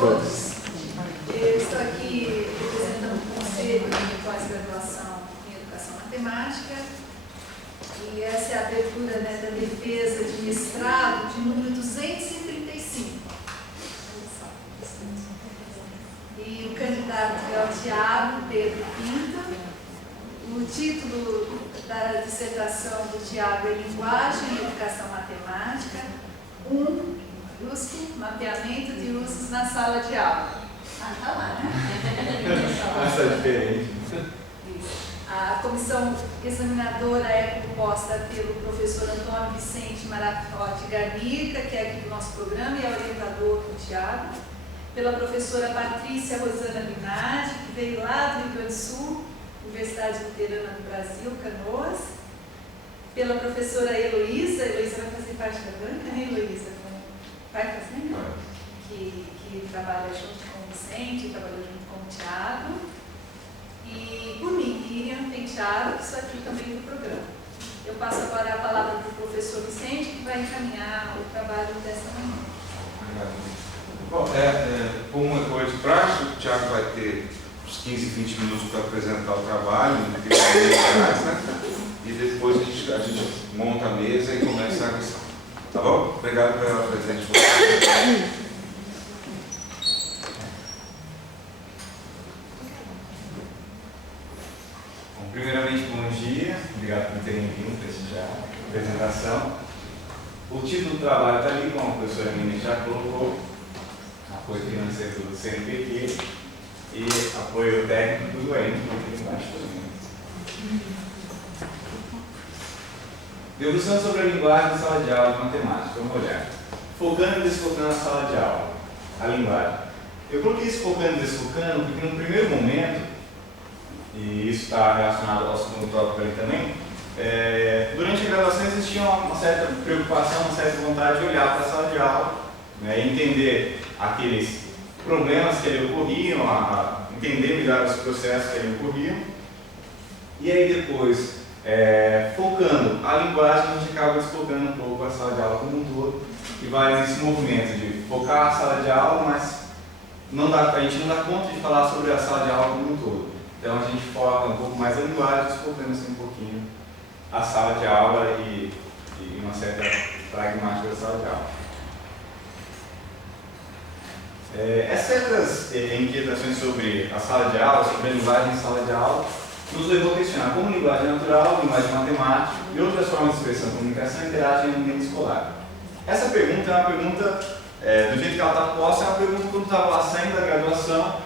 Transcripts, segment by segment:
todos. Eu estou aqui representando o Conselho de Pós-Graduação em Educação Matemática e essa é a abertura, né, da defesa de mestrado de número 235. E o candidato é o Tiago Pedro Pinto. O título da dissertação do Tiago é Linguagem e Educação Matemática, USP, mapeamento de usos na sala de aula. Ah, tá lá, né? Essa é diferente. A comissão examinadora é composta pelo professor Antônio Vicente Maratotti Garnica, que é aqui do nosso programa e é orientador do Tiago, pela professora Patrícia Rosana Minardi, que veio lá do Rio Grande do Sul, Universidade Luterana do Brasil, Canoas, pela professora Heloísa vai fazer parte da banca, né, Heloísa? Vai fazer, né? Que trabalha junto com o Vicente, trabalhou junto com o Tiago. E por mim, Miriam Penteado, que sou aqui também do programa. Eu passo agora a palavra para o professor Vicente, que vai encaminhar o trabalho dessa manhã. Bom, como é coisa de prática, o Tiago vai ter uns 15, 20 minutos para apresentar o trabalho, né? E depois a gente monta a mesa e começa a lição. Tá bom? Obrigado pela presença de vocês. Bom, primeiramente, bom dia. Obrigado por terem vindo prestigiar a apresentação. O título do trabalho está ali, como a professora Mini já colocou: apoio financeiro do CNPq e apoio técnico do UEM, que tem embaixo também. Devolução sobre a linguagem na sala de aula de matemática. Vamos olhar. Focando e desfocando na sala de aula. A linguagem. Eu coloquei esse focando e desfocando porque no primeiro momento, e isso está relacionado ao segundo tópico ali também, durante a graduação existia uma certa preocupação, uma certa vontade de olhar para a sala de aula, né, entender aqueles problemas que ali ocorriam, entender melhor os processos que ali ocorriam. E aí depois, focando a linguagem, a gente acaba desfocando um pouco a sala de aula como um todo e vai nesse movimento de focar a sala de aula, mas a gente não dá conta de falar sobre a sala de aula como um todo. Então a gente foca um pouco mais a linguagem, desfocando assim um pouquinho a sala de aula e uma certa pragmática da sala de aula. Essas inquietações sobre a sala de aula, sobre a linguagem em sala de aula, nos levou a questionar como linguagem natural, linguagem matemática e outras formas de expressão e comunicação interagem no ambiente escolar. Essa pergunta é uma pergunta, do jeito que ela está posta, é uma pergunta quando estava lá saindo da graduação,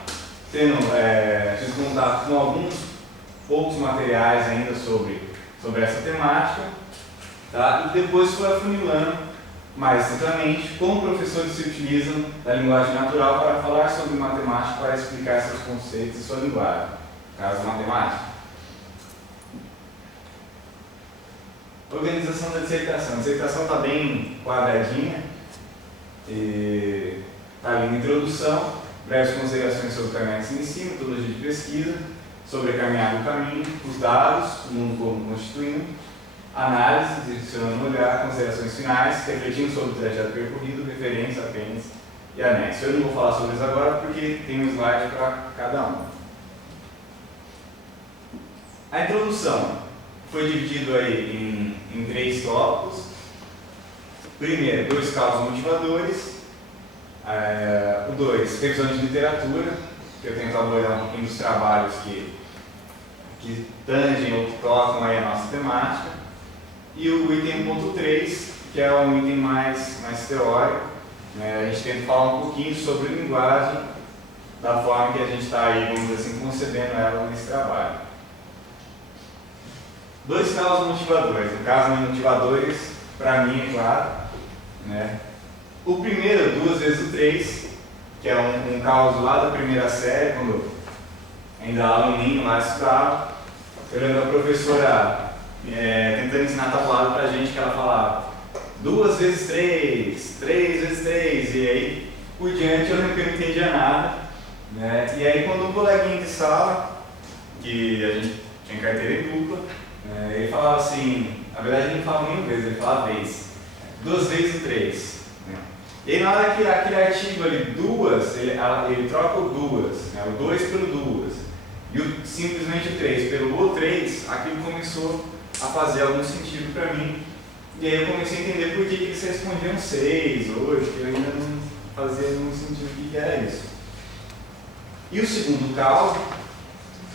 tive contato com alguns poucos materiais ainda sobre essa temática, tá? E depois foi afunilando mais exatamente como professores se utilizam da linguagem natural para falar sobre matemática, para explicar seus conceitos e sua linguagem, no caso matemática. Organização da dissertação. A dissertação está bem quadradinha, está ali na introdução, breves considerações sobre caminhada de ensino, metodologia de pesquisa, sobre a caminhada do caminho, os dados, o mundo como constituindo, análise, direcionando o olhar, considerações finais, refletindo sobre o trajeto percorrido, referências, apêndices e anexo. Eu não vou falar sobre isso agora porque tem um slide para cada um. A introdução foi dividido aí em 3 tópicos. Primeiro, 2 causas motivadores. O 2, revisão de literatura, que eu tento abordar um pouquinho dos trabalhos que tangem ou que tocam aí a nossa temática. E o item 1.3, que é um item mais teórico, né? A gente tenta falar um pouquinho sobre linguagem, da forma que a gente está aí, vamos dizer assim, concebendo ela nesse trabalho. 2 causas motivadores, no caso, motivadores, para mim, é claro, né? O primeiro, 2 vezes o 3, que é um caso lá da primeira série, quando ainda aluninho lá estudava, eu lembro da professora tentando ensinar tabulado pra gente, que ela falava 2 vezes 3, 3 vezes 3, e aí por diante eu não entendia nada, né? E aí quando um coleguinha de sala, que a gente tinha carteira em dupla, ele falava assim, na verdade ele não falava nem vezes, ele falava vez, 2 vezes o 3, né? E aí na hora que aquele artigo ali, duas, ele troca o duas, né, o 2 pelo duas, e simplesmente o 3 pelo o 3, aquilo começou a fazer algum sentido para mim. E aí eu comecei a entender por que eles respondiam 6 hoje, que eu ainda não fazia nenhum sentido o que era isso. E o segundo caso,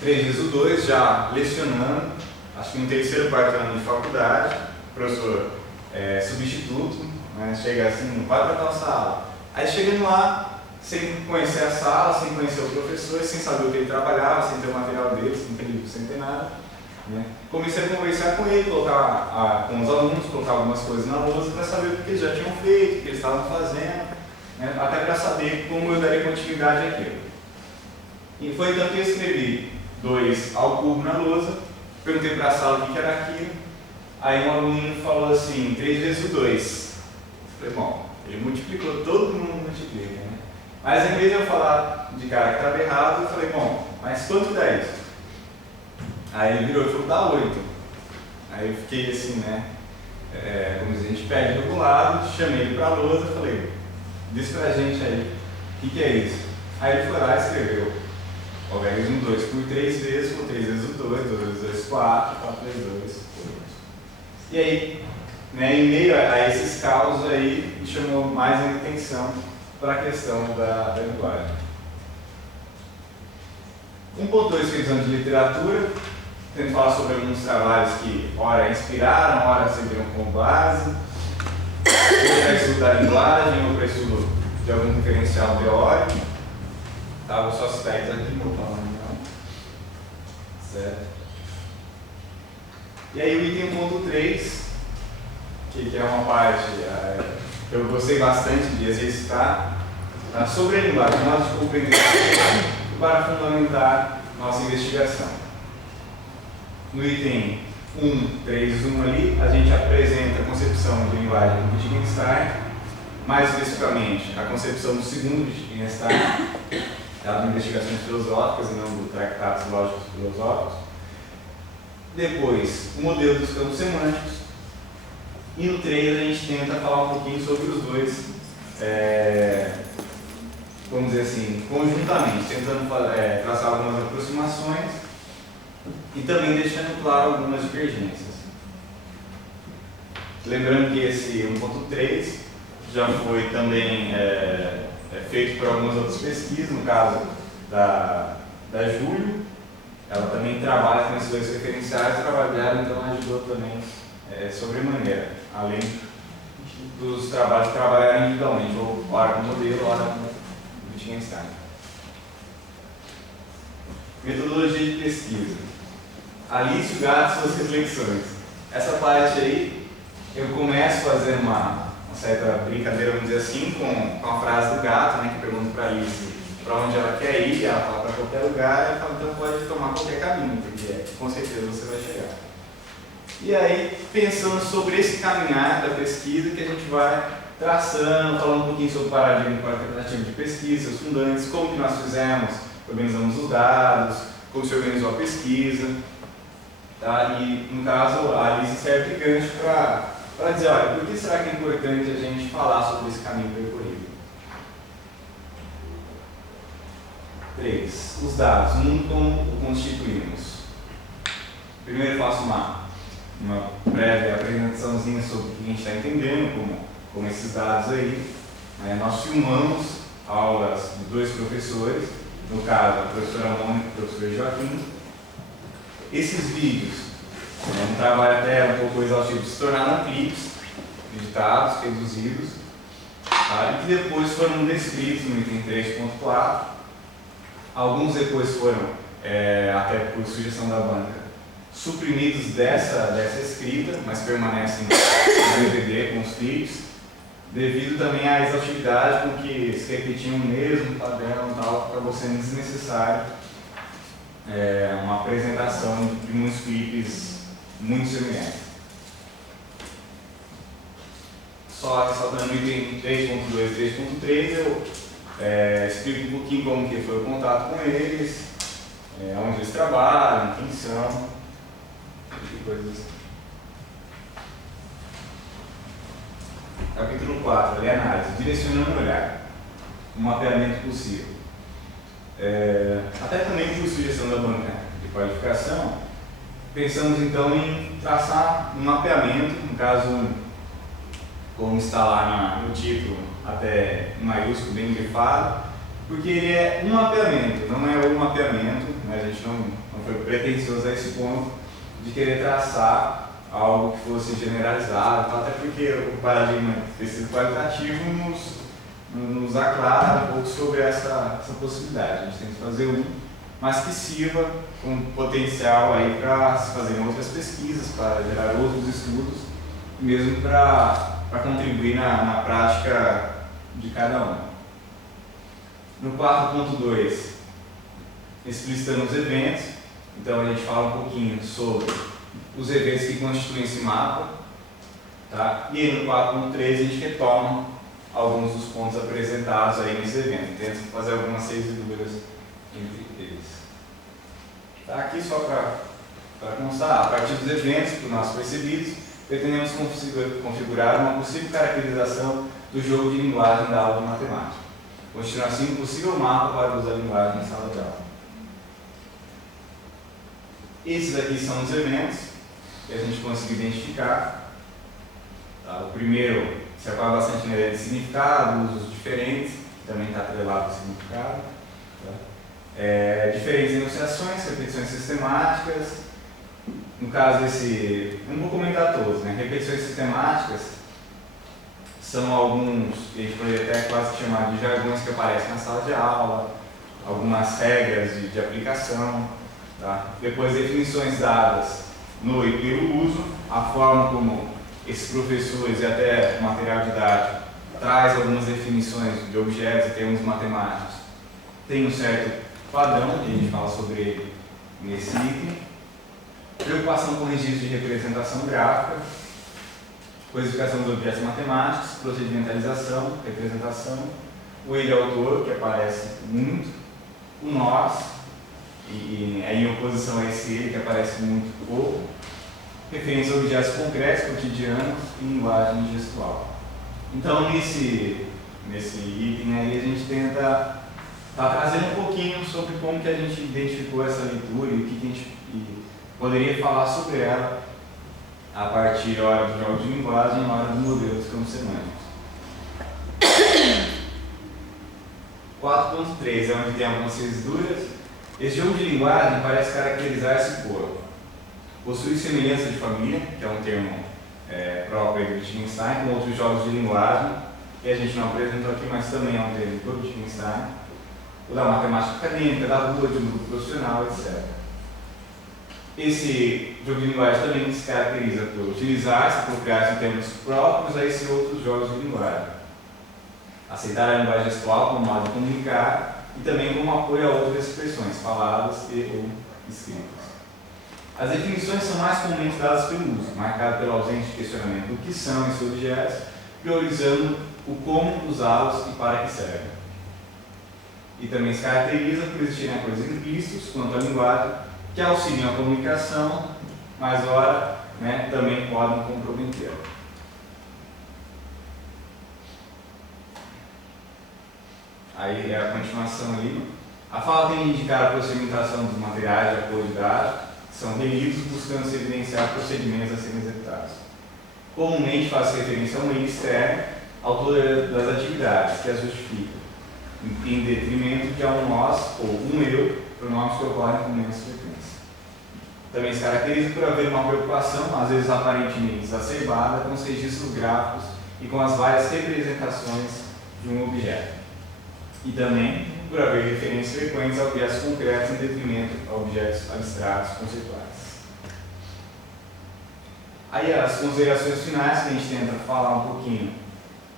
3 vezes o 2, já lecionando, acho que no terceiro, quarto ano de faculdade, professor substituto, né, chega assim, vai para tal sala. Aí chegando lá, sem conhecer a sala, sem conhecer o professor, sem saber o que ele trabalhava, sem ter o material dele, sem ter nada, né, comecei a conversar com ele, colocar com os alunos, colocar algumas coisas na lousa para saber o que eles já tinham feito, o que eles estavam fazendo, né, até para saber como eu daria continuidade àquilo. E foi então que eu escrevi 2 ao cubo na lousa, perguntei para a sala o que era aquilo, aí um aluno falou assim, 3 vezes o 2. Eu falei, bom, ele multiplicou, todo mundo multiplica, né? Mas em vez de eu falar de cara que estava errado, eu falei, bom, mas quanto dá isso? Aí ele virou e falou, dá 8. Aí eu fiquei assim, né, como diz, a gente pede do lado, chamei ele para a lousa e falei, diz pra gente aí, o que é isso? Aí ele foi lá e escreveu, logaritmo 2 por 3 vezes, por 3 vezes o 2, 2 vezes 2, 4, 4 vezes 2, 8. E aí, né, em meio a esses causos aí, me chamou mais a atenção para a questão da linguagem. 1.2 revisão de literatura, tento falar sobre alguns trabalhos que ora inspiraram, ora serviram como base, ou para estudo da linguagem, ou para estudo de algum referencial teórico. Tá, vou só citar isso aqui, não vou falar não. Certo? E aí o item 1.3, que é uma parte que eu gostei bastante de exercitar, sobre a linguagem, modo de compreender para fundamentar nossa investigação. No item 1.3.1 ali, a gente apresenta a concepção de linguagem do Wittgenstein, mais especificamente a concepção do segundo Wittgenstein, de investigações filosóficas e não do tratados lógicos filosóficos. Depois, o modelo dos campos semânticos. E no 3 a gente tenta falar um pouquinho sobre os dois, vamos dizer assim, conjuntamente, tentando traçar algumas aproximações e também deixando claro algumas divergências. Lembrando que esse 1.3 já foi também feito por algumas outras pesquisas, no caso da Júlio, ela também trabalha com esses dois referenciais, o trabalho dela então ajudou também sobremaneira, além dos trabalhos que trabalharam individualmente, ou ora com modelo, ora com Wittgenstein. Metodologia de pesquisa. Alice o gato, suas reflexões. Essa parte aí, eu começo fazendo uma certa brincadeira, vamos dizer assim, com a frase do gato, né, que pergunta para a Alice para onde ela quer ir, ela fala para qualquer lugar, ela fala, então pode tomar qualquer caminho, porque com certeza você vai chegar. E aí, pensando sobre esse caminhar da pesquisa, que a gente vai traçando, falando um pouquinho sobre o paradigma qualitativo de pesquisa, seus fundantes, como que nós fizemos, organizamos os dados, como se organizou a pesquisa, tá? E, no caso, a Alice serve de gancho para dizer, olha, por que será que é importante a gente falar sobre esse caminho percorrido? 3. Os dados, como o constituímos. Primeiro eu faço uma breve apresentaçãozinha sobre o que a gente está entendendo, como esses dados aí. Nós filmamos aulas de 2 professores, no caso a professora Mônica e o professor Joaquim. Esses vídeos, um trabalho até um pouco exaustivo, se tornaram clipes, editados, reduzidos, tá? E que depois foram descritos no item 3.4. Alguns depois foram, até por sugestão da banca, suprimidos dessa escrita, mas permanecem no DVD com os clipes, devido também à exaustividade com que se repetiam o mesmo padrão e tal, acabou sendo desnecessário uma apresentação de muitos clipes muito semelhantes. Só ressaltando no item 3.2 e 3.3, eu explico um pouquinho como que foi o contato com eles, onde eles trabalham, quem são, e coisas assim. capítulo 4, ali é análise, direcionando o olhar, um mapeamento possível. Até também por sugestão da banca de qualificação, pensamos então em traçar um mapeamento, no caso, como está lá no título, até em maiúsculo, bem grifado, porque ele é um mapeamento, não é o mapeamento, né? A gente não foi pretensioso a esse ponto de querer traçar algo que fosse generalizado, até porque o paradigma tecido qualitativo nos aclara um pouco sobre essa possibilidade. A gente tem que fazer um, mas que sirva com potencial aí para se fazer outras pesquisas, para gerar outros estudos, mesmo para contribuir na prática de cada um. No 4.2, explicitando os eventos, então a gente fala um pouquinho sobre os eventos que constituem esse mapa, tá? E aí no 4.3 a gente retoma alguns dos pontos apresentados aí nesse evento, tenta fazer algumas seguiduras entre eles. Tá? Aqui só para constar, a partir dos eventos por nós percebidos, pretendemos configurar uma possível caracterização do jogo de linguagem da aula de matemática, constituindo assim um possível mapa para o uso da linguagem em sala de aula. Esses aqui são os eventos que a gente conseguiu identificar. Tá? O primeiro se apoia bastante na ideia de significado, usos diferentes, também está atrelado ao significado. Tá? Diferentes enunciações, repetições sistemáticas. No caso desse, não vou comentar todos, né? Repetições sistemáticas são alguns que a gente poderia até quase chamar de jargões que aparecem na sala de aula, algumas regras de aplicação. Tá? Depois, definições dadas no e pelo uso, a forma como esses professores e até o material didático traz algumas definições de objetos e termos matemáticos, tem um certo padrão, que a gente fala sobre ele nesse item. Preocupação com registros de representação gráfica, codificação dos objetos matemáticos, procedimentalização, representação, o ele autor, que aparece muito, o nós, e em oposição a esse ele, que aparece muito pouco, referência a objetos concretos, cotidianos e linguagem gestual. Então, nesse item aí, a gente tenta trazer um pouquinho sobre como que a gente identificou essa leitura e o que a gente poderia falar sobre ela a partir da hora do jogo de linguagem e na hora do modelo dos campos semânticos. 4.3 é onde tem algumas seguiduras. Esse jogo de linguagem parece caracterizar esse corpo. Possui semelhança de família, que é um termo próprio de Wittgenstein, com outros jogos de linguagem, que a gente não apresentou aqui, mas também é um termo de Wittgenstein, o da matemática acadêmica, da rua, de um grupo profissional, etc. Esse jogo de linguagem também se caracteriza por utilizar, se apropriar de termos próprios a esses outros jogos de linguagem. Aceitar a linguagem gestual como modo de comunicar, e também como apoio a outras expressões, faladas e ou escritas. As definições são mais comumente dadas pelo uso, marcado pela ausência de questionamento do que são esses objetos, priorizando o como usá-los e para que servem. E também se caracteriza por existirem acordos implícitos quanto à linguagem, que auxiliam a comunicação, mas ora, também podem comprometer. Aí é a continuação ali. A fala tem de indicar a procedimentação dos materiais de apoio didático, que são relidos buscando se evidenciar procedimentos a serem executados. Comumente faz referência a um meio externo, autor das atividades, que as justifica, em detrimento de um nós ou um eu, pronomes que ocorrem com menos frequência. Também se caracteriza por haver uma preocupação, às vezes aparentemente exacerbada, com os registros gráficos e com as várias representações de um objeto. E também por haver referências frequentes a objetos concretos em detrimento a objetos abstratos conceituais. Aí as considerações finais, que a gente tenta falar um pouquinho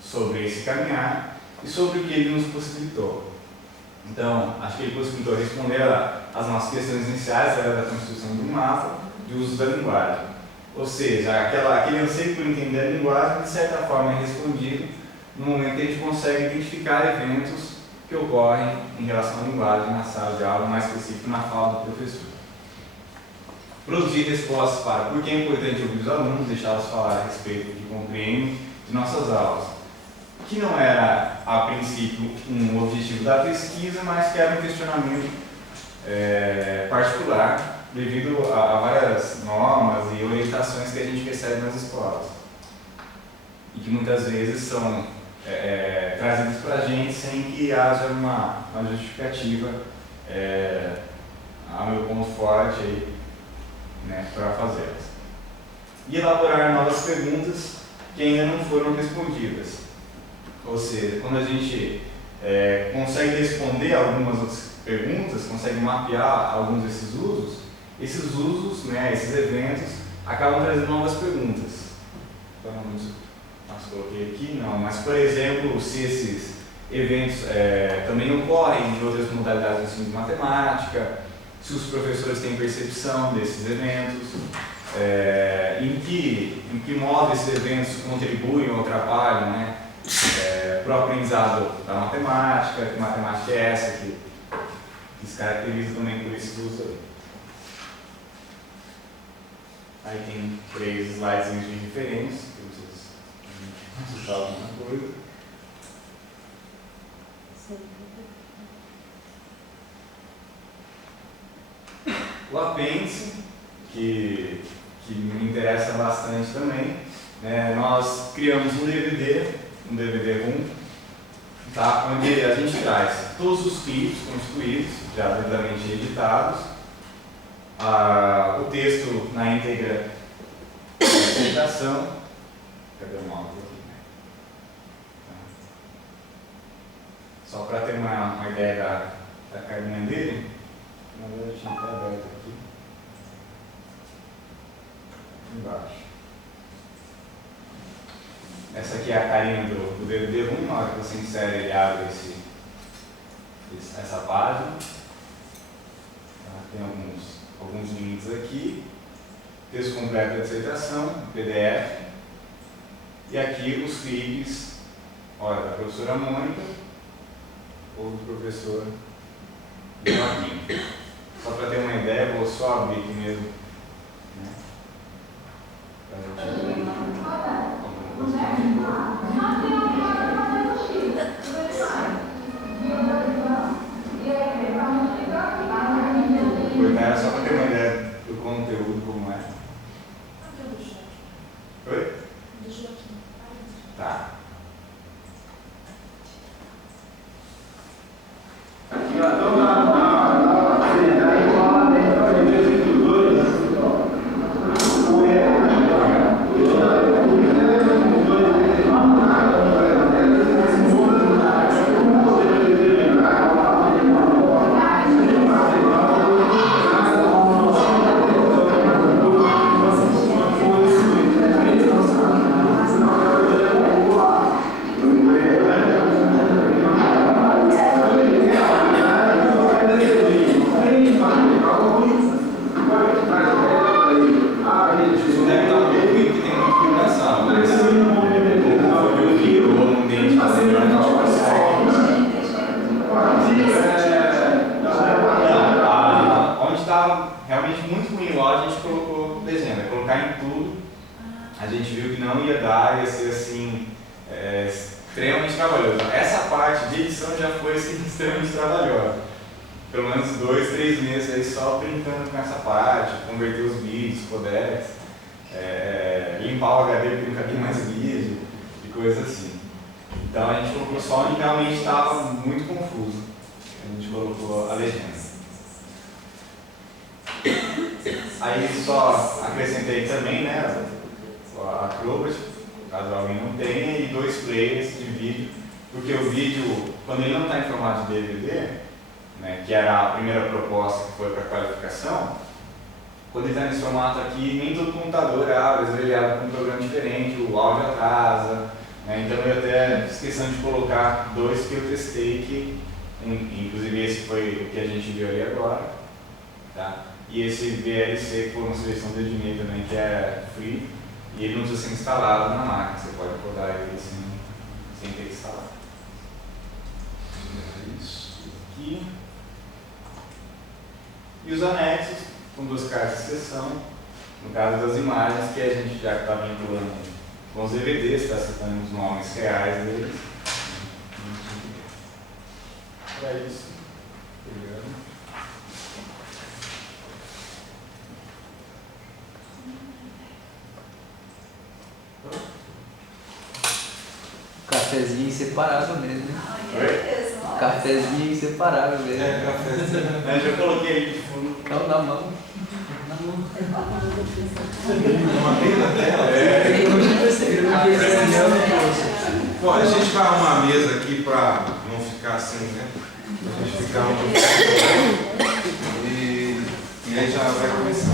sobre esse caminhar e sobre o que ele nos possibilitou. Então, acho que ele possibilitou responder às nossas questões iniciais da constituição do mapa e uso da linguagem. Ou seja, aquele anseio por entender a linguagem, de certa forma, é respondido no momento que a gente consegue identificar eventos que ocorrem em relação à linguagem na sala de aula, mais específico na fala do professor. Produzir respostas para por que é importante ouvir os alunos, deixá-los falar a respeito do que compreendem de nossas aulas. que não era, a princípio, um objetivo da pesquisa, mas que era um questionamento particular, devido a várias normas e orientações que a gente recebe nas escolas. E que muitas vezes são trazidas para a gente sem que haja uma justificativa, a meu ponto forte, aí, né, para fazê-las. E elaborar novas perguntas que ainda não foram respondidas. Ou seja, quando a gente consegue responder algumas outras perguntas, consegue mapear alguns desses usos, né, esses eventos, acabam trazendo novas perguntas. Então, mas coloquei aqui, não, mas por exemplo, se esses eventos também ocorrem em outras modalidades do ensino de matemática, se os professores têm percepção desses eventos, em que modo esses eventos contribuem ou atrapalham, né, para o aprendizado da matemática, que matemática é essa que se caracteriza também por esse uso. Aí tem 3 slides de referência, que vocês consultar alguma coisa. O apêndice, que me interessa bastante também, né, nós criamos um DVD-ROM, tá, onde a gente traz todos os clipes constituídos, já devidamente editados, o texto na íntegra da apresentação. Cadê o mouse aqui? Só para ter uma ideia da carinha dele, na verdade eu tinha até aberto aqui embaixo. Essa aqui é a carinha do DVD-ROM. Na hora que você insere, ele abre essa página. Tem alguns links aqui. Texto completo da dissertação, PDF. E aqui os clipes, ora da professora Mônica ou do professor Joaquim. Só para ter uma ideia, vou só abrir aqui mesmo, né, para a gente ver. Era só para ter uma ideia do conteúdo, como é. Oi? Tá. Extremamente trabalhoso. Essa parte de edição já foi extremamente trabalhosa. Pelo menos 2, 3 meses aí só brincando com essa parte, converter os vídeos, codecs, limpar o HD porque não cabia mais vídeo e coisas assim. Então a gente colocou só onde realmente estava muito confuso. A gente colocou a legenda. Aí só acrescentei também, né, a Acrobat, caso alguém não tenha, e 2 players de vídeo, porque o vídeo, quando ele não está em formato de DVD, né, que era a primeira proposta que foi para a qualificação, quando ele está nesse formato aqui, nem todo computador abre, às vezes ele abre com um programa diferente, o áudio atrasa, né, então eu até fiz questão de colocar 2 que eu testei, que inclusive esse foi o que a gente viu ali agora, tá? E esse VLC, que foi uma seleção de Ednei também, que é free, e ele não precisa ser instalado na máquina, você pode rodar ele sem ter que instalar. Isso aqui. E os anexos, com 2 cartas de sessão, no caso das imagens, que a gente já está vinculando com os DVDs, está citando os nomes reais deles, para isso. Obrigado. Cafezinho inseparável mesmo, né? Oi? Cafezinho inseparável mesmo. Cafezinho. Eu já coloquei ele de fundo. Então, na mão. Uma bem na tela. Bom, a gente vai arrumar a mesa aqui para não ficar assim, né? A gente ficar e aí já vai começar.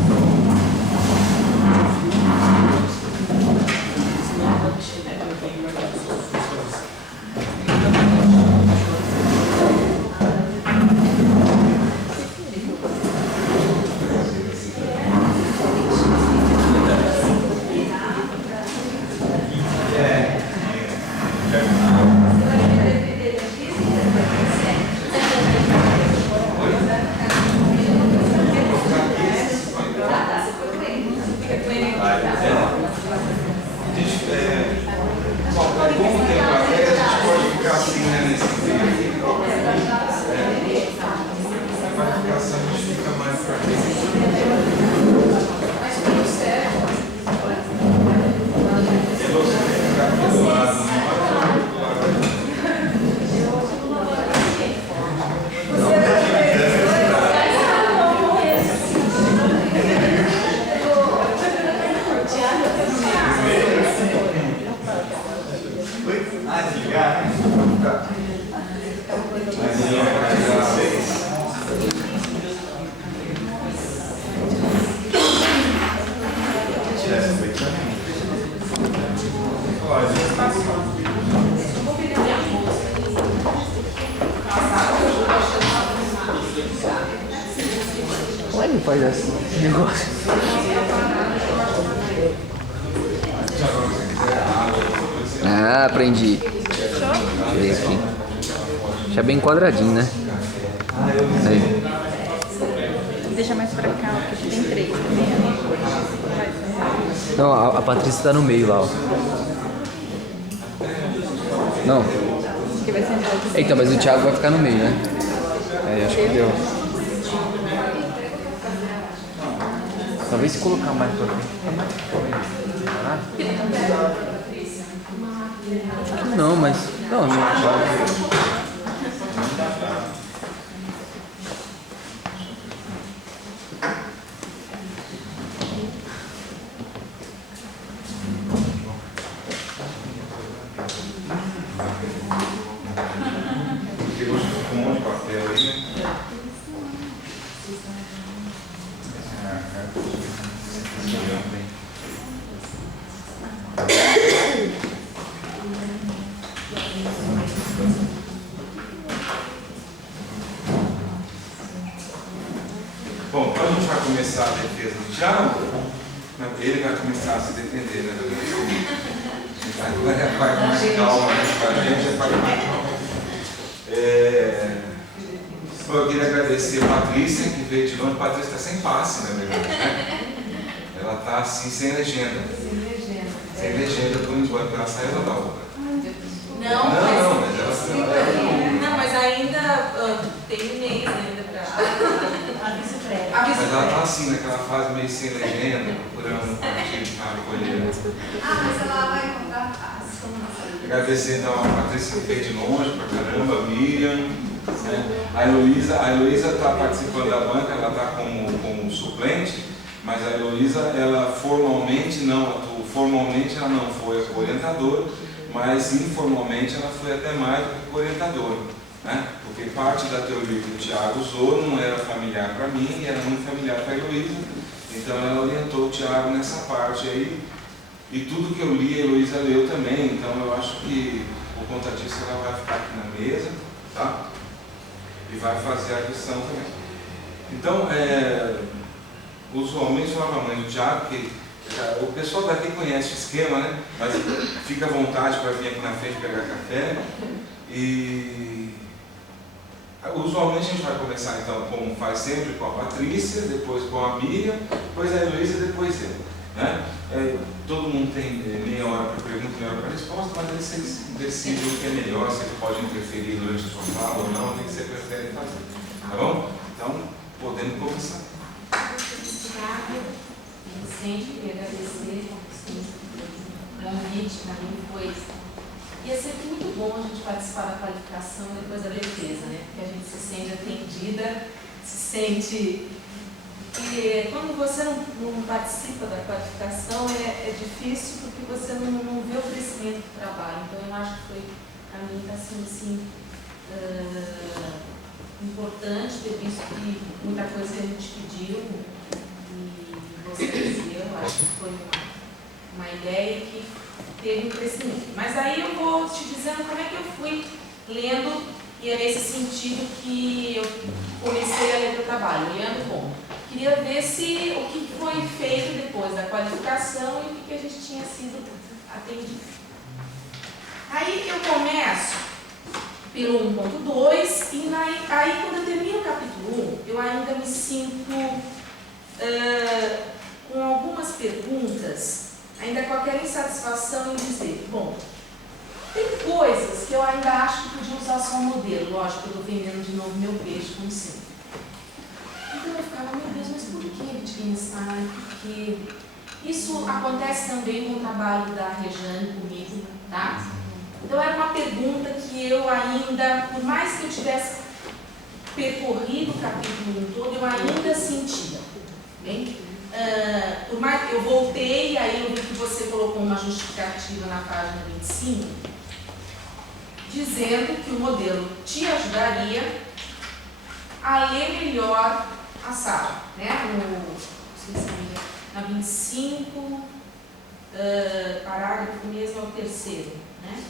Como é que faz assim esse negócio? Ah, aprendi. Deixa eu ver aqui. Deixa bem quadradinho, né? Aí. Deixa mais pra cá, porque tem 3 também. Não, a Patrícia tá no meio lá, ó. Não. Que vai sentar aqui. Então, mas o Thiago vai ficar no meio, né? É, acho que deu. Talvez se colocar mais pra frente. Acho que não, mas. Não, não. Pegou um monte de papel aí, né? Bom, então a gente vai começar a defesa do Thiago. Ele vai começar a se defender, né? Vai com mais calma, né? A gente vai com mais calma. Eu queria agradecer a Patrícia, que veio de longe. A Patrícia está sem passe, na verdade, né? Ela está assim, sem legenda. Sem legenda por enquanto, ela saiu da outra. Não, mas ainda tem um mês ainda para mas ela está assim, naquela fase meio sem legenda, procurando um partido para acolher. Mas ela vai encontrar fácil. Agradecer então a Patrícia que veio de longe, para caramba, a Miriam, né? A Heloísa está participando da banca, ela está como suplente, mas a Heloísa, ela formalmente ela não foi a orientadora, mas informalmente ela foi até mais do que orientadora, né? Porque parte da teoria que o Thiago usou não era familiar para mim e era muito familiar para a Heloísa, então ela orientou o Thiago nessa parte aí, e tudo que eu li a Heloísa leu também, então eu acho que por conta disso ela vai ficar aqui na mesa, tá? E vai fazer a lição também. Então, usualmente falava a mãe do Thiago que o pessoal daqui conhece o esquema, né? Mas fica à vontade para vir aqui na frente pegar café. E usualmente a gente vai começar então, como faz sempre, com a Patrícia, depois com a Miriam, depois a Heloísa, depois eu, né? todo mundo tem meia hora para pergunta, meia hora para resposta, mas aí vocês decidem o que é melhor, se pode interferir durante a sua fala ou não, o que você prefere fazer. Tá bom? Então, podemos começar. Vicente, queria agradecer o convite, para mim foi. E é sempre muito bom a gente participar da qualificação e depois da defesa, né? Porque a gente se sente atendida, se sente. E quando você não participa da qualificação é difícil porque você não vê o crescimento do trabalho. Então eu acho que foi, para mim, está sendo assim, importante ter visto que muita coisa que a gente pediu e você fazia, eu acho que foi uma ideia que teve um crescimento. Mas aí eu vou te dizendo como é que eu fui lendo e é nesse sentido que eu comecei a ler o trabalho, olhando como. Queria ver o que foi feito depois da qualificação e o que a gente tinha sido atendido. Aí eu começo pelo 1.2 e aí quando eu termino o capítulo 1, eu ainda me sinto com algumas perguntas, ainda com aquela insatisfação em dizer, bom, tem coisas que eu ainda acho que podia usar só um modelo, lógico que eu estou vendendo de novo meu peixe, como sempre. Então eu ficava, meu Deus, mas por que Wittgenstein? Porque isso acontece também com o trabalho da Rejane comigo, tá? Então era uma pergunta que eu ainda, por mais que eu tivesse percorrido o capítulo todo, eu ainda sentia. Bem? Por mais que eu voltei, aí eu vi que você colocou uma justificativa na página 25, dizendo que o modelo te ajudaria a ler melhor a sala, né? Na 25, parágrafo mesmo é o terceiro, né?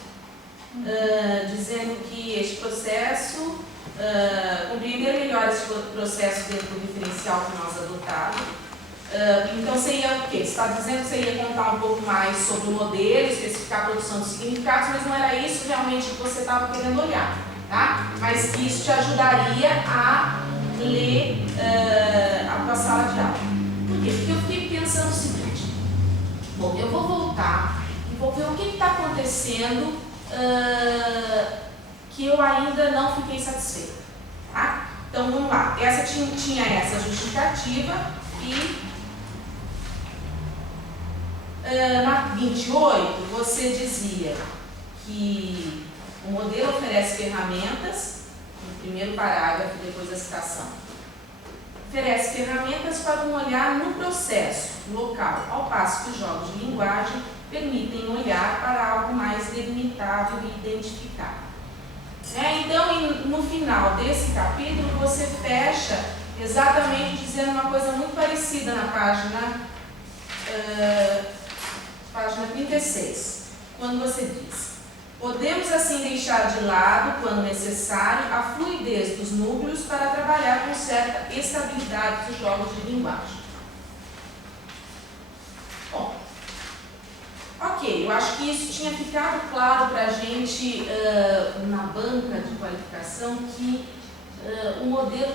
Dizendo que este processo, compreender melhor esse processo dentro do referencial que nós adotamos. Então você ia o quê? Você está dizendo que você ia contar um pouco mais sobre o modelo, especificar a produção de significados, mas não era isso realmente que você estava querendo olhar, tá? Mas que isso te ajudaria a ler a tua sala de aula. Por quê? Porque eu fiquei pensando o seguinte, bom, eu vou voltar e vou ver o que está acontecendo que eu ainda não fiquei satisfeita, tá? Então vamos lá, tinha essa justificativa e na 28 você dizia que o modelo oferece ferramentas, no primeiro parágrafo, depois da citação, oferece ferramentas para um olhar no processo local, ao passo que os jogos de linguagem permitem olhar para algo mais delimitável e identificável. Então, no final desse capítulo, você fecha exatamente dizendo uma coisa muito parecida na página 36, quando você diz: podemos assim deixar de lado, quando necessário, a fluidez dos núcleos para trabalhar com certa estabilidade dos jogos de linguagem. Bom, ok, eu acho que isso tinha ficado claro para a gente na banca de qualificação que o modelo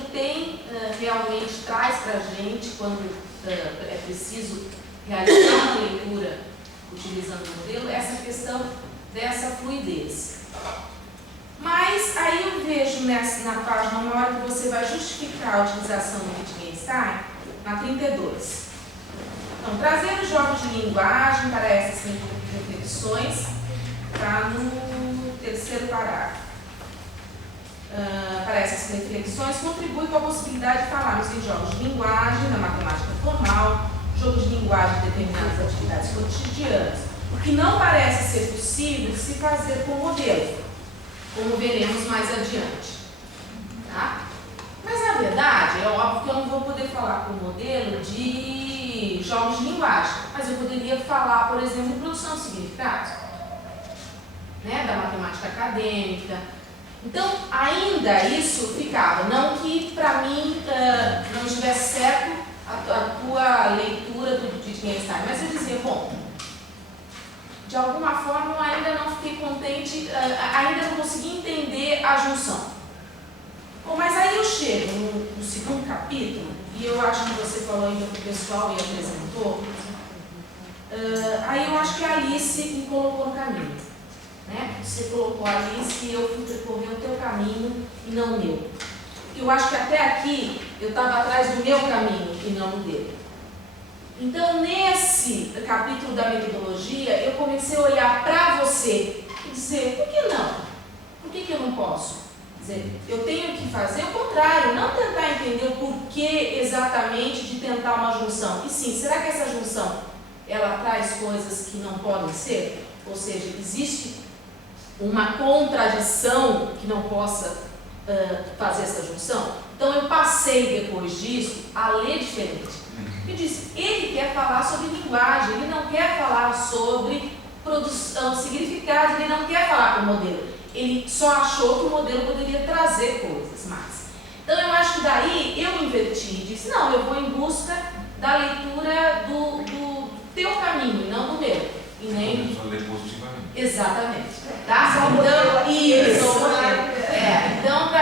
realmente traz para a gente, quando é preciso realizar uma leitura utilizando o modelo, essa questão dessa fluidez. Mas aí eu vejo na página, na hora que você vai justificar a utilização do Wittgenstein, na 32. Então, trazer os jogos de linguagem para essas reflexões, está no terceiro parágrafo. Para essas reflexões, contribui com a possibilidade de falarmos em jogos de linguagem, na matemática formal, jogos de linguagem de determinadas atividades cotidianas, o que não parece ser possível se fazer com o modelo, como veremos mais adiante. Tá? Mas, na verdade, é óbvio que eu não vou poder falar com o modelo de jogos de linguagem, mas eu poderia falar, por exemplo, de produção de significados, né, da matemática acadêmica. Então, ainda isso ficava, não que para mim não estivesse certo a tua leitura do Wittgenstein, mas eu dizia, bom, de alguma forma eu ainda não fiquei contente, ainda não consegui entender a junção. Bom, mas aí eu chego no segundo capítulo, e eu acho que você falou ainda para o pessoal e apresentou, Aí eu acho que a Alice me colocou no caminho. Né? Você colocou a Alice e eu fui percorrer o teu caminho e não o meu. Eu acho que até aqui eu estava atrás do meu caminho e não do dele. Então, nesse capítulo da metodologia, eu comecei a olhar para você e dizer, por que não? Por que eu não posso? Quer dizer, eu tenho que fazer o contrário, não tentar entender o porquê exatamente de tentar uma junção. E sim, será que essa junção, ela traz coisas que não podem ser? Ou seja, existe uma contradição que não possa fazer essa junção? Então eu passei depois disso a ler diferente. Eu disse, ele quer falar sobre linguagem, ele não quer falar sobre produção, significado, ele não quer falar com o modelo. Ele só achou que o modelo poderia trazer coisas mais. Então eu acho que daí eu inverti e disse, não, eu vou em busca da leitura do teu caminho, não do meu. E nem... Só ler positivamente. Exatamente. Tá? Então, isso. Então,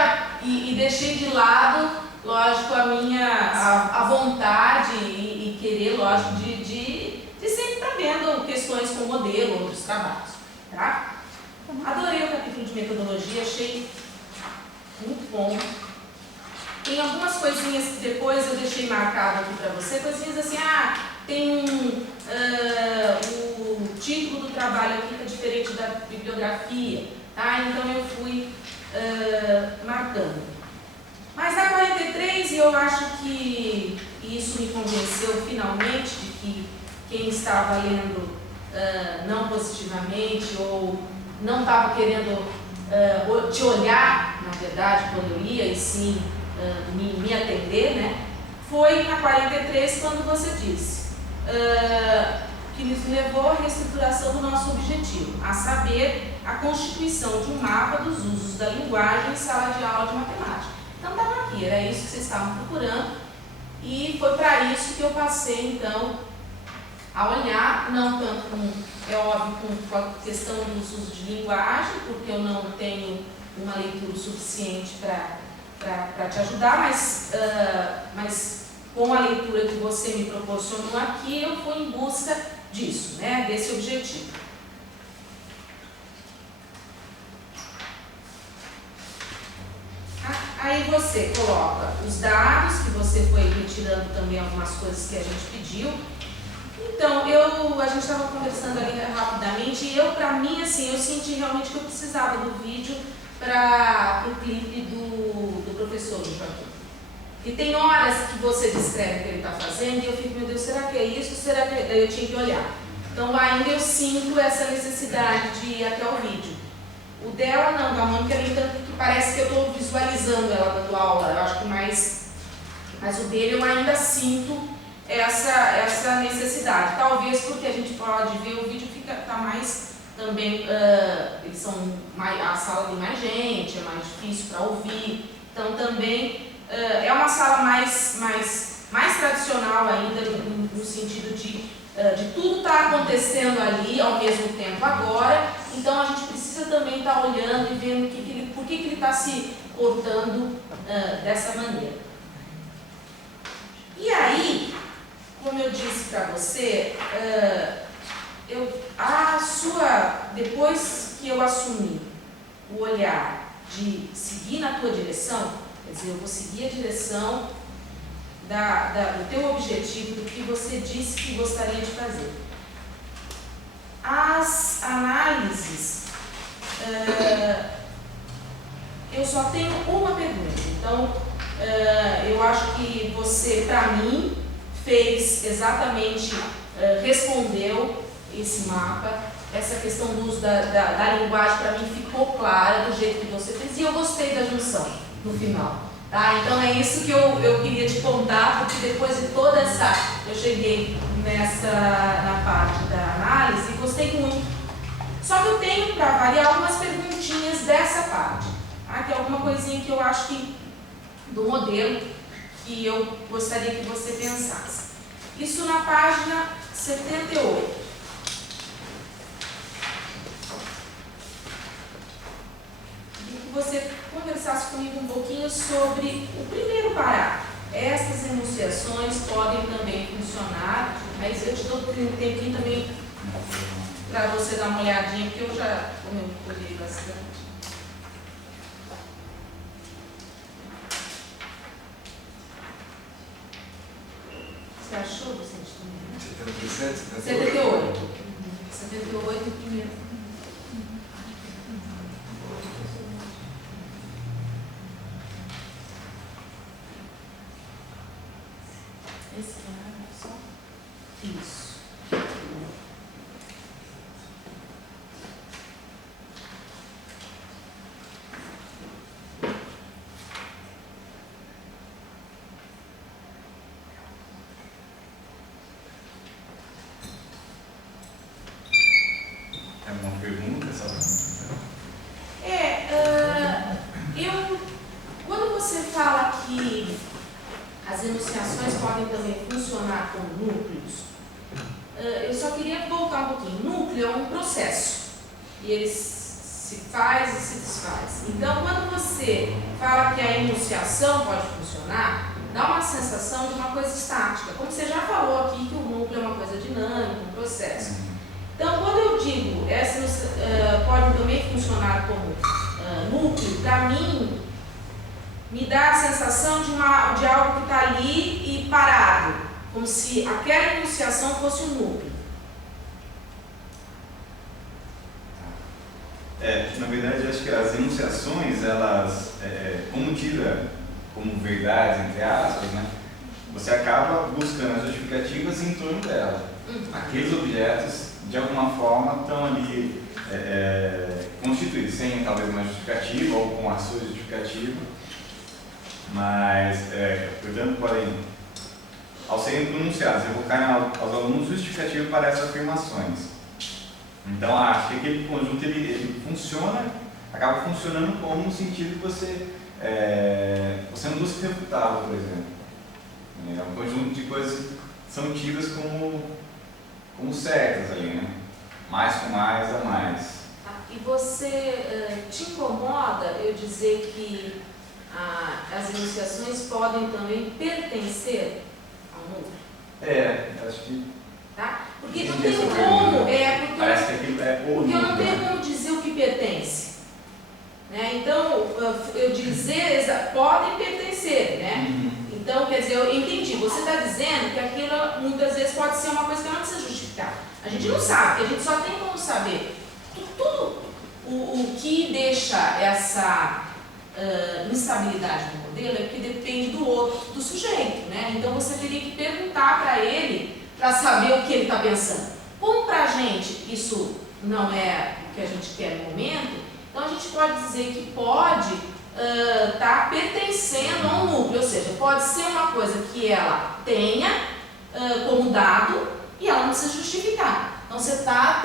e deixei de lado, lógico, a vontade e querer, lógico, de sempre estar vendo questões com modelo, outros trabalhos. Tá? Adorei o capítulo de metodologia, achei muito bom. Tem algumas coisinhas que depois eu deixei marcado aqui para você, coisinhas assim, tem o título do trabalho aqui que é diferente da bibliografia, tá? Então eu fui marcando. Mas na 43 eu acho que isso me convenceu finalmente de que quem estava lendo não positivamente ou não estava querendo te olhar, na verdade, quando eu lia, e sim me atender, né? Foi na 43 quando você disse que nos levou à reestruturação do nosso objetivo, a saber, a constituição de um mapa dos usos da linguagem em sala de aula de matemática. Então estava aqui, era isso que vocês estavam procurando, e foi para isso que eu passei, então, a olhar, não tanto com, é óbvio, com a questão dos usos de linguagem, porque eu não tenho uma leitura suficiente para te ajudar, mas com a leitura que você me proporcionou aqui, eu fui em busca disso, né, desse objetivo. Aí você coloca os dados, que você foi retirando também algumas coisas que a gente pediu. Então, a gente estava conversando ali rapidamente e para mim, assim, eu senti realmente que eu precisava do vídeo para o clipe do professor Joaquim. E tem horas que você descreve o que ele está fazendo e eu fico, meu Deus, será que é isso? Será que eu tinha que olhar? Então, ainda eu sinto essa necessidade de ir até o vídeo. O dela não, da Mônica, nem tanto que parece que eu estou visualizando ela dando aula, eu acho que mais, mas o dele eu ainda sinto essa necessidade. Talvez porque a gente pode ver o vídeo está mais também, eles são a sala tem mais gente, é mais difícil para ouvir, então também é uma sala mais tradicional ainda no sentido de tudo estar acontecendo ali ao mesmo tempo agora, então a gente precisa também estar olhando e vendo por que ele está se portando dessa maneira. E aí, como eu disse para você, depois que eu assumi o olhar de seguir na tua direção, quer dizer, eu vou seguir a direção do teu objetivo, do que você disse que gostaria de fazer. As análises, eu só tenho uma pergunta. Então, eu acho que você, para mim, fez exatamente, respondeu esse mapa. Essa questão do uso da linguagem, para mim, ficou clara do jeito que você fez. E eu gostei da junção no final. Tá? Então é isso que eu queria te contar, porque depois de toda essa... Eu cheguei na parte da análise e gostei muito. Só que eu tenho, para variar, algumas perguntinhas dessa parte. Tá? Que é alguma coisinha que eu acho que do modelo que eu gostaria que você pensasse. Isso na página 78. Queria que você conversasse comigo um pouquinho sobre o primeiro parágrafo. essas enunciações podem também funcionar. Aí eu te dou um tempinho também para você dar uma olhadinha, porque eu já olhei bastante. Você achou, Vicente, também? 77, 78. 78 primeiro. Esse cara, só. Isso. É uma pergunta só? Quando você fala que as enunciações podem também funcionar como núcleos, eu só queria voltar um pouquinho. Núcleo é um processo e ele se faz e se desfaz. Então, quando você fala que a enunciação pode funcionar, dá uma sensação de uma coisa estática, como você já falou aqui que o núcleo é uma coisa dinâmica, um processo. Então, quando eu digo essa pode também funcionar como núcleo, para mim, me dá a sensação de algo que está ali e parado, como se aquela enunciação fosse o núcleo. Na verdade, acho que as enunciações, elas, como tira como verdades, entre aspas, né, você acaba buscando as justificativas em torno dela. Aqueles objetos, de alguma forma, estão ali constituídos, sem talvez uma justificativa ou com a sua justificativa, mas, portanto, podem, ao serem pronunciados, evocarem aos alunos justificativa para essas afirmações. Então, acho que aquele conjunto ele funciona, acaba funcionando como no sentido que você não busca refutá-lo, por exemplo. É um conjunto de coisas que são tidas como certas ali, né? Mais com mais a mais. E você te incomoda eu dizer que as enunciações podem também pertencer ao núcleo? Acho que... Tá? Porque não tem como, parece que aquilo é o porque eu não núcleo, tenho né? como dizer o que pertence. Né? Então, eu dizer, podem pertencer, né? Então, quer dizer, eu entendi, você está dizendo que aquilo muitas vezes pode ser uma coisa que não precisa justificar. A gente não sabe, a gente só tem como saber tudo o que deixa essa instabilidade no modelo é que depende do outro, do sujeito, né? Então você teria que perguntar para ele para saber o que ele está pensando. Como para a gente isso não é o que a gente quer no momento, então a gente pode dizer que pode estar pertencendo a um núcleo, ou seja, pode ser uma coisa que ela tenha como dado e ela não precisa justificar. Então você está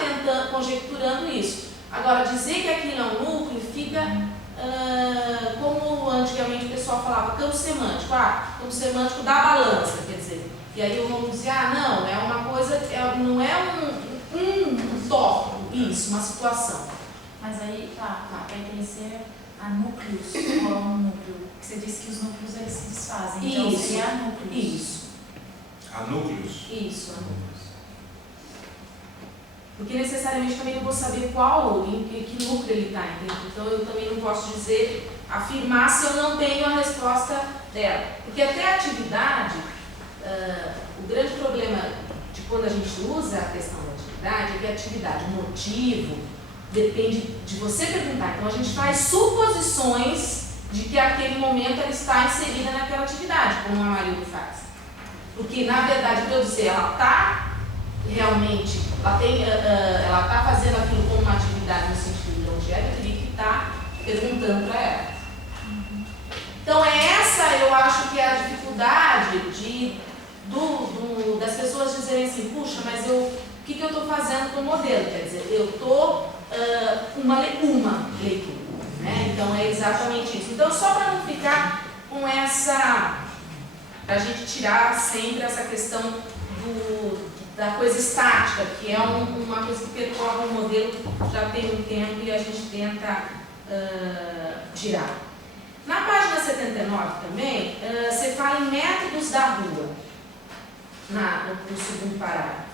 conjecturando isso. Agora, dizer que aquilo é um núcleo fica como antigamente o pessoal falava, campo semântico. Campo semântico da balança, quer dizer. E aí o aluno dizia, não, é uma coisa, não é um tópico, isso, uma situação. Mas aí, pertencer a núcleos ou a um núcleo. Você disse que os núcleos eles se desfazem, então Isso. seria a núcleos. Isso. Há núcleos? Isso, a núcleos. Porque necessariamente também eu vou saber em que núcleo ele está, entendeu? Então eu também não posso afirmar se eu não tenho a resposta dela. Porque até a atividade, o grande problema de quando a gente usa a questão da atividade é que a atividade, o motivo, depende de você perguntar. Então a gente faz suposições de que aquele momento ela está inserida naquela atividade, como a Marilda faz. Porque na verdade, o que eu dizer, ela está realmente, ela está fazendo aquilo como uma atividade no sentido de onde eu teria que estar perguntando para ela. Então essa eu acho que é a dificuldade das pessoas dizerem assim, puxa, mas o que eu estou fazendo com o modelo? Quer dizer, eu estou uma leitura, né? Então é exatamente isso. Então só para não ficar com essa, para a gente tirar sempre essa questão da coisa estática, que é uma coisa que percorre o modelo já tem um tempo e a gente tenta tirar. Na página 79 também, você fala em métodos da rua, no segundo parágrafo.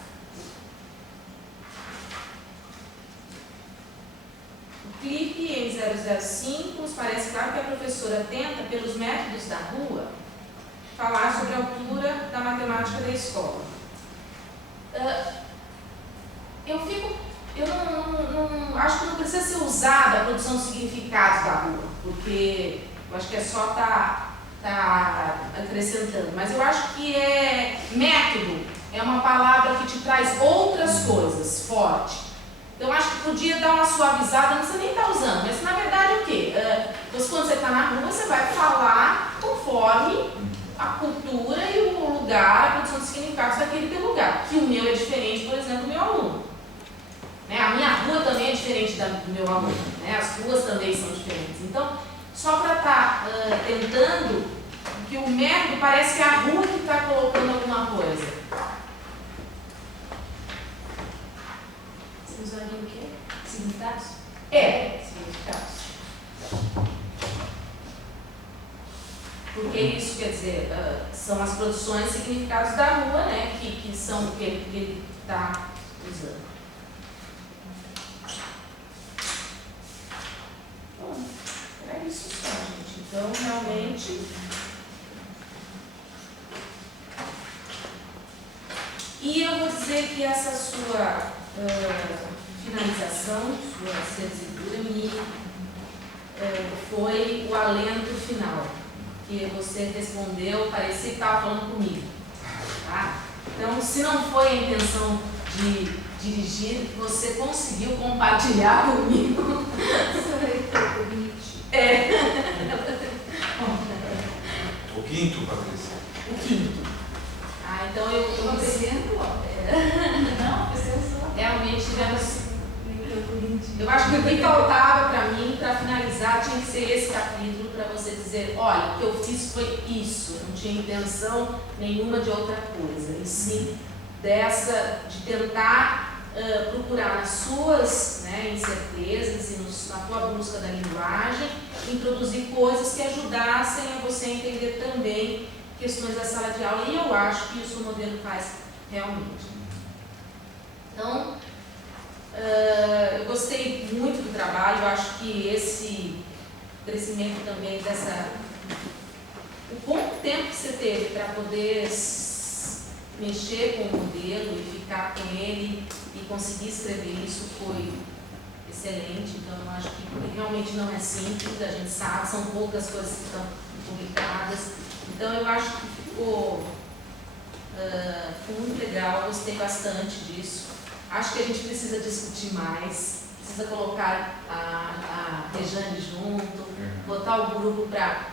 O clipe M005 nos parece claro que a professora tenta, pelos métodos da rua, falar sobre a altura da matemática da escola. Eu não acho que não precisa ser usada a produção de significados da rua, porque eu acho que é só tá acrescentando, mas eu acho que método é uma palavra que te traz outras coisas, forte. Então eu acho que podia dar uma suavizada, não precisa nem estar usando, mas na verdade o quê? Quando você está na rua, você vai falar conforme a cultura e o lugar, a produção de significados daquele teu lugar, que o meu é diferente, por exemplo, do meu aluno. Né? A minha rua também é diferente do meu aluno, né? As ruas também são diferentes. Então, só para estar tentando, que o método parece que é a rua que está colocando alguma coisa. Você usaria o quê? Significados? Significados. Porque isso quer dizer, são as produções significados da rua, né? Que são o que ele está usando. Bom, era isso só, gente. Então, realmente. E eu vou dizer que essa sua finalização, sua certidura, foi o alento final. Que você respondeu, parecia que estava falando comigo. Tá? Então, se não foi a intenção de dirigir, você conseguiu compartilhar comigo. O quinto, Patrícia. O quinto. Então eu Estou bebendo? Não, você usou. realmente tivemos. Eu acho que o que faltava para mim, para finalizar, tinha que ser esse capítulo para você dizer, olha, o que eu fiz foi isso, eu não tinha intenção nenhuma de outra coisa, e sim de tentar procurar nas suas incertezas e na tua busca da linguagem, introduzir coisas que ajudassem a você entender também questões da sala de aula, e eu acho que isso o modelo faz realmente. Então, eu gostei muito do trabalho, eu acho que esse crescimento também o pouco tempo que você teve para poder mexer com o modelo e ficar com ele e conseguir escrever isso foi excelente. Então eu acho que realmente não é simples, a gente sabe, são poucas coisas que estão publicadas. Então eu acho que ficou muito legal, gostei bastante disso. Acho que a gente precisa discutir mais, precisa colocar a Rejane junto, botar o grupo para,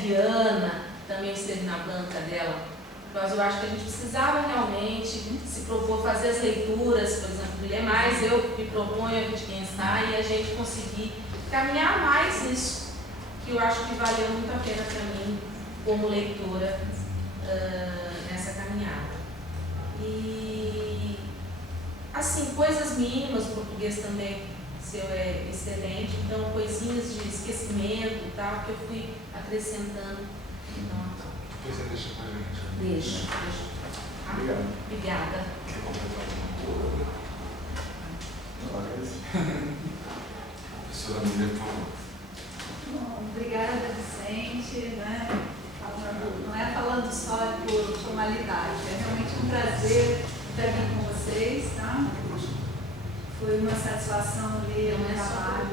Viana, também esteve na banca dela, mas eu acho que a gente precisava realmente se propor fazer as leituras, por exemplo, ler mais, eu me proponho a gente pensar e a gente conseguir caminhar mais nisso, que eu acho que valeu muito a pena para mim como leitora nessa caminhada. E assim, coisas mínimas, o português também seu é excelente, então coisinhas de esquecimento e tal, que eu fui acrescentando. Então, Depois você deixa pra gente. deixa. Obrigado. Obrigada. Quer completar alguma coisa? Professora Miriam, por favor. Bom, obrigada, Vicente. Não é falando só por formalidade, é realmente um prazer estar aqui com vocês, tá? Foi uma satisfação ler um trabalho.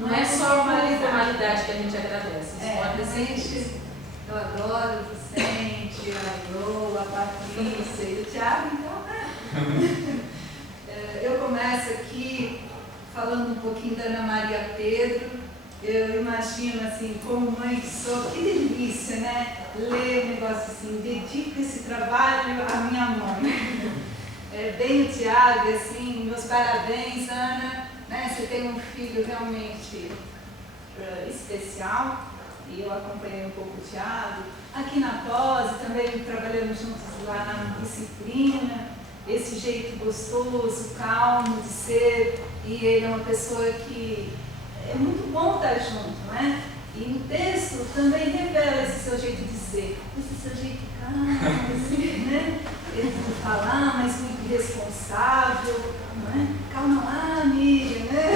Não é só uma formalidade que a gente agradece, isso pode realmente, ser. eu adoro o Vicente, a Rô, a Patrícia e o Thiago, então, eu começo aqui falando um pouquinho da Ana Maria Pedro. Eu imagino, assim, como mãe que sou, que delícia, né? Ler um negócio assim, dedico esse trabalho à minha mãe. Bem o Thiago, assim, meus parabéns, Ana, né? Você tem um filho realmente especial, e eu acompanhei um pouco o Thiago. Aqui na pós, também trabalhamos juntos lá na disciplina, esse jeito gostoso, calmo de ser, e ele é uma pessoa que é muito bom estar junto, né? E o texto também revela esse seu jeito de ser, esse seu jeito calmo, assim, né? Ele de falar, mas muito responsável, não é? Calma lá, Miriam, né?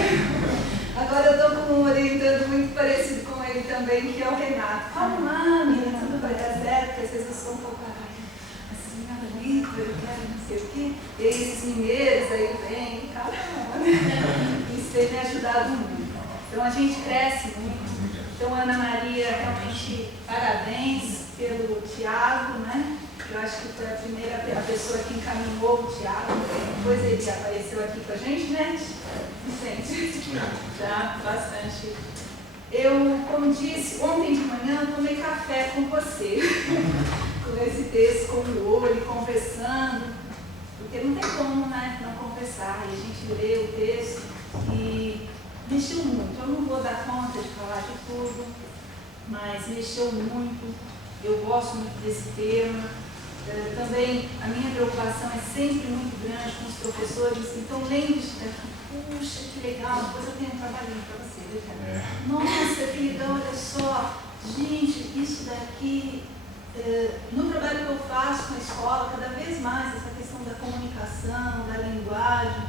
Agora eu estou com um orientando muito parecido com ele também, que é o Renato. Calma lá, Miriam, tudo vai dar certo, porque às vezes eu sou um pouco assim, bonito, eu quero não sei o quê. E aí esses mineiros aí vêm, calma lá, né? Isso tem me ajudado muito. Então a gente cresce muito. Então, Ana Maria, realmente, parabéns pelo Tiago, né? Eu acho que foi a pessoa que encaminhou o Tiago, depois ele apareceu aqui com a gente, né? Vicente? Já, bastante. Eu, como disse, ontem de manhã eu tomei café com você, com esse texto, com o olho, conversando, porque não tem como, né, não conversar, e a gente lê o texto e mexeu muito. Eu não vou dar conta de falar de tudo, mas mexeu muito. Eu gosto muito desse tema. Também a minha preocupação é sempre muito grande com os professores, então lembre-se daqui, puxa, que legal, depois eu tenho um trabalhinho para você, viu, cara? Nossa, querida, olha só, gente, isso daqui, no trabalho que eu faço na escola, cada vez mais, essa questão da comunicação, da linguagem,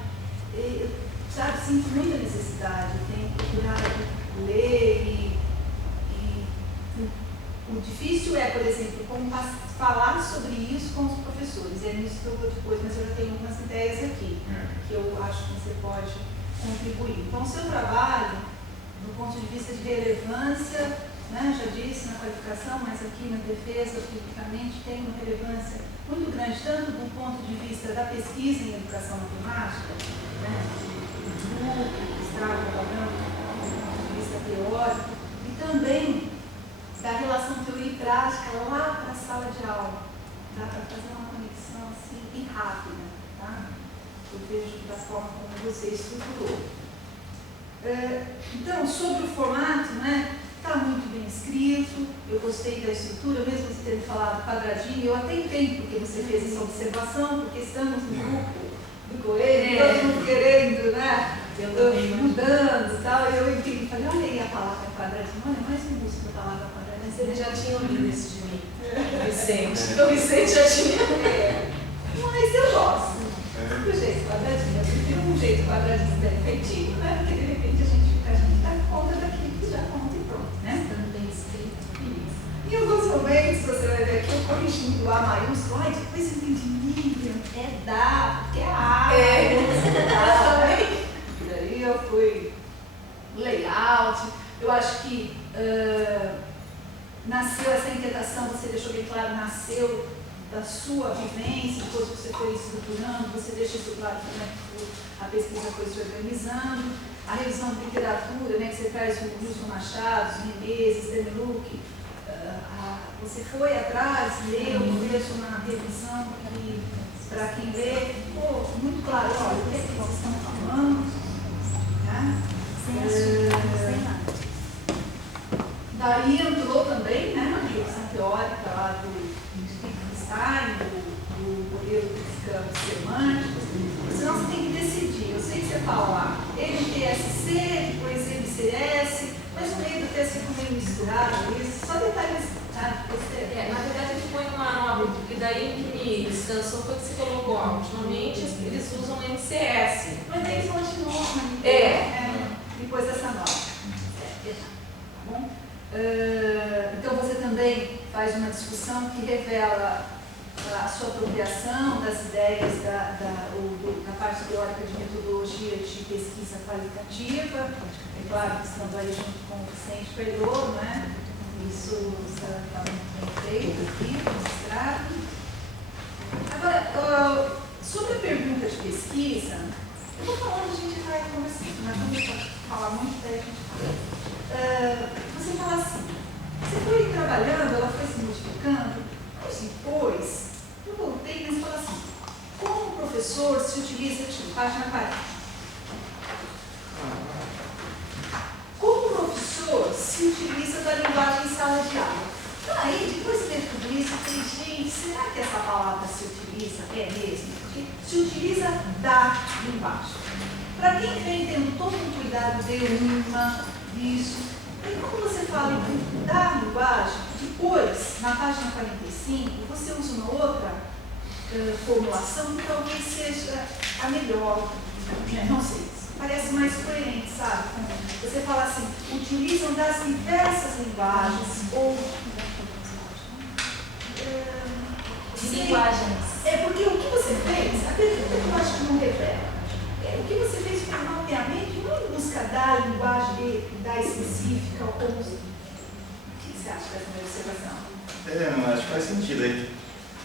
sabe, sinto muita necessidade, eu tenho procurado ler e o difícil é, por exemplo, como falar sobre isso com os professores. É nisso que eu vou depois, mas eu já tenho algumas ideias aqui, que eu acho que você pode contribuir. Então, o seu trabalho, do ponto de vista de relevância, né, já disse na qualificação, mas aqui na defesa, publicamente, tem uma relevância muito grande, tanto do ponto de vista da pesquisa em educação matemática, né, do grupo que está trabalhando do ponto de vista teórico, e também da relação teoria e prática lá para a sala de aula. Dá para fazer uma conexão assim e rápida, tá? Eu vejo da forma como você estruturou. Então, sobre o formato, né? Está muito bem escrito, eu gostei da estrutura, mesmo você tendo falado quadradinho, eu até entendo porque você fez essa observação, porque estamos no grupo do Coelho, todo mundo querendo, né? Mudando e tal, eu entendi, falei, olha aí a palavra quadradinho, olha, mais um uso da palavra quadradinho. Ele já tinha ouvido isso de mim, Vicente. O Vicente já tinha. Mas eu gosto do jeito quadradinho. Eu prefiro um jeito quadradinho bem feitinho, né? Porque de repente a gente dá conta daquilo que já conta e pronto, né? Estando bem escrito. Em alguns momentos, você vai ver aqui eu corrigindo o A maiúsculo, ai, depois eu entendi, Miriam, é dá, porque é A. E daí eu fui layout. Eu acho que nasceu essa inquietação, você deixou bem claro, nasceu da sua vivência, depois você foi estruturando, você deixa isso claro como é que a pesquisa foi se organizando, a revisão de literatura, né, que você traz o Wilson Machado, os Menezes, Demeluc, você foi atrás, leu, fez uma revisão para quem lê, ficou muito claro, olha, o que é que nós estamos falando, né? Sem nada. Daí entrou também, né, a discussão teórica lá do Wittgenstein, do modelo semântico, senão você tem que decidir. Eu sei que você fala lá, MTSC, depois MCS, mas no meio do texto ficou meio misturado isso, só detalhes, tá? Na verdade, ele põe uma nova, porque daí o que me descansou foi que você colocou, ultimamente eles usam MCS. Mas eles continuam, depois dessa nota. Tá bom? Então você também faz uma discussão que revela a sua apropriação das ideias da parte teórica de metodologia de pesquisa qualitativa, é claro que estamos aí junto com o Vicente Coelho, né? Isso está muito bem feito aqui, registrado. Agora, sobre a pergunta de pesquisa, eu vou falando, a gente vai conversando, mas quando eu posso falar muito, daí a gente fala. Você fala assim, você foi trabalhando, ela foi se modificando, mas depois, eu voltei, mas fala assim, como o professor se utiliza, página 40, como o professor se utiliza da linguagem em sala de aula? Aí, depois de ler tudo isso, eu falei, gente, será que essa palavra se utiliza? É mesmo? Se utiliza da linguagem. Para quem vem tendo todo um cuidado de uma, isso, E quando você fala da linguagem, depois, na página 45, você usa uma outra formulação que talvez seja a melhor, né? Não sei, parece mais coerente, sabe? Você fala assim, utilizam das diversas linguagens ou Linguagens. é porque o que você fez, acredita que eu acho que não revela. O que você fez foi um mapeamento, não em busca da linguagem da específica, ou como. O que você acha dessa minha observação? Não, acho que faz sentido aí.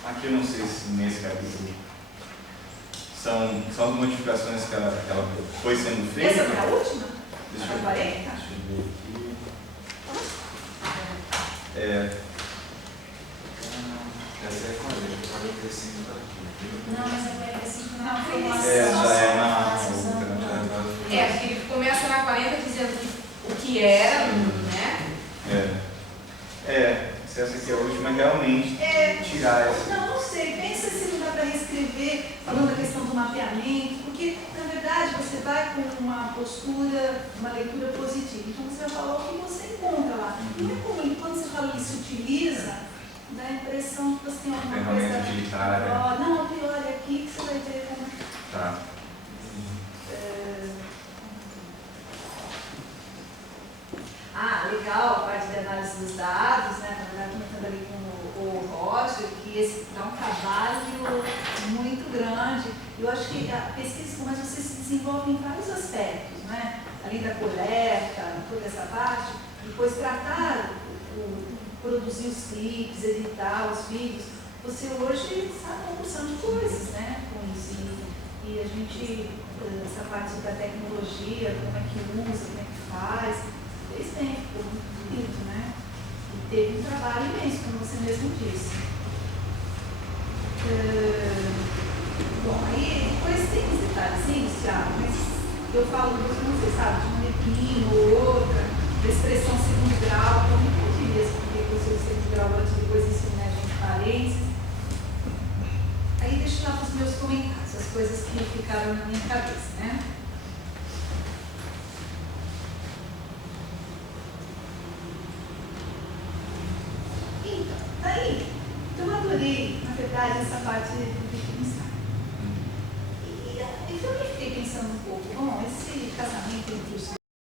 Aqui eu não sei se nesse capítulo são as modificações que ela foi sendo feita. Essa foi a última? Deixa A eu 40? ver aqui. Essa é 45 daqui. Não, mas a 45 não Não, foi uma já é na É, porque ele começa na 40 dizendo o que era, né? Se essa aqui é a última, realmente tirar essa. Não sei, pensa se não dá para reescrever, falando da questão do mapeamento, porque, na verdade, você vai com uma postura, uma leitura positiva. Então, você vai falar o que você encontra lá. Não é como quando você fala que se utiliza, dá a impressão que você tem alguma Ferramenta coisa. utilitária. Não, olha aqui que você vai ver como. Tá. Legal, a parte de análise dos dados, né? Na verdade, comentando ali com o Roger, que esse dá um trabalho muito grande. Eu acho que a pesquisa, mas você se desenvolve em vários aspectos, né? Além da coleta, toda essa parte, depois tratar, produzir os clipes, editar os vídeos. Você hoje sabe uma porção de coisas, né? Com isso. E a gente, essa parte da tecnologia, como é que usa, como é que faz, fez bem, ficou muito bonito, né? E teve um trabalho imenso, como você mesmo disse. Bom, aí depois tem uns detalhezinhos, Thiago, mas eu falo, como você sabe, de um nequinho ou outra, da expressão segundo grau, então não entendi porque você usa segundo grau antes, depois ensina a gente parênteses. Aí deixo lá para os meus comentários, as coisas que ficaram na minha cabeça, né? Daí, eu adorei, na verdade, essa parte do pensar. E eu também fiquei pensando um pouco, bom, esse casamento entre os